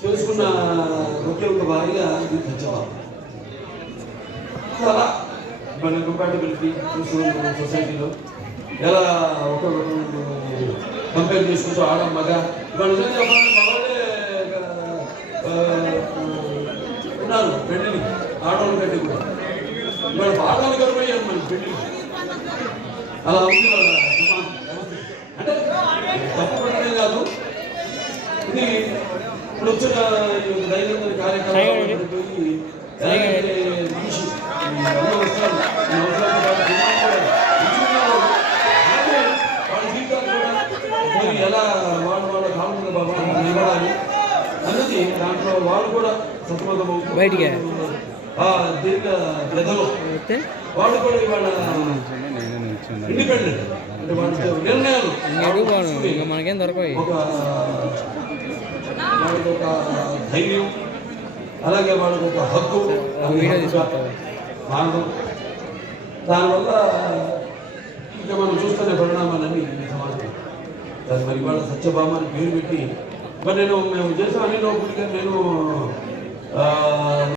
చేసుకున్న ఒకే ఒక భార్య సత్యభామ. చాలా మన కంపాటబిలిటీ చూసుకున్న సొసైటీలో ఎలా ఒకరు కంపేర్ చేసుకుంటూ ఆడ మగ మన ఉన్నారు పెళ్ళి ఆడవాళ్ళ కంటే కూడా ఇవాళ బాగా గర్వయ్యారు మన పెళ్ళి. అలా ఉంది వాళ్ళ సమాజం. అంటే తప్పు పడమే కాదు, ఇది ఇప్పుడు వచ్చిన దైనందిన కార్యక్రమాలు పోయి మనిషి వాళ్ళ జీవితాలు కూడా ఎలా వాళ్ళ కాలం బాబా ఇవ్వాలి అన్నది దాంట్లో వాళ్ళు కూడా సతమతం బయటికి దీర్ఘ గదలో వాళ్ళు కూడా ఇవాళ ఇండిపెండెంట్ అంటే వాళ్ళ నిర్ణయాలు మనకేం దొరకవు. వాళ్ళకి ఒక ధైర్యం, అలాగే వాళ్ళకి ఒక హక్కు మార్గం. దానివల్ల ఇంకా మనం చూస్తున్న పరిణామాలన్నీ సమాజం. దాన్ని మరి వాళ్ళ సత్యభామ అని పేరు పెట్టి మరి మేము చేసాం అన్ని లోపలిగా నేను